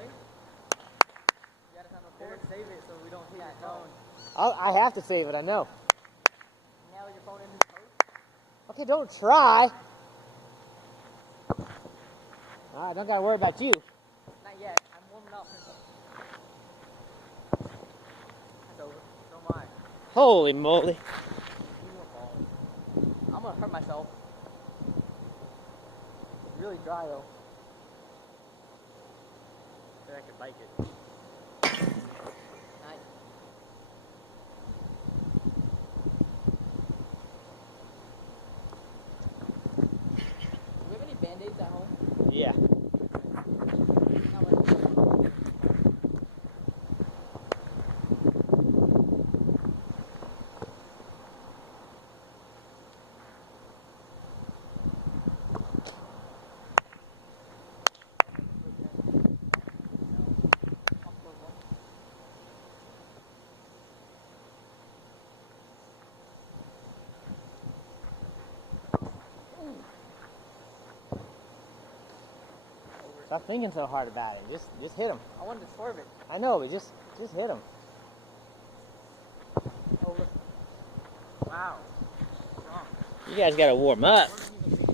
recording? You gotta record, save it so we don't hit your phone. I have to save it, I know. Nail your phone in his post? Okay, don't try. Alright, don't gotta worry about you. Not yet. I'm warming up. That's over. So am I. Holy moly. I'm gonna hurt myself. It's really dry though. I could bike it. Nice. Do we have any band-aids at home? Yeah. Not much. Stop thinking so hard about it. Just hit him. I wanted to swerve it. I know, but just hit him. Over. Wow. Strong. You guys gotta warm up. Weren't even